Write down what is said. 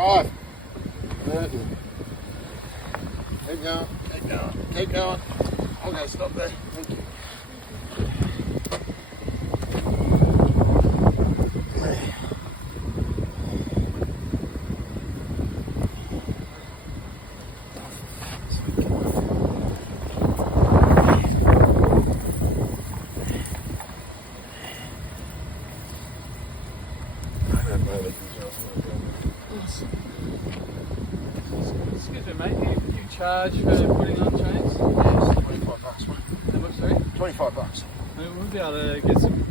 Drive. Good. Keep going, keep going, keep going. Okay, stop there. Thank you. Excuse me, mate. You charge for putting on chains? Yes, $25, mate. How much, sorry? $25. We'll be able to get some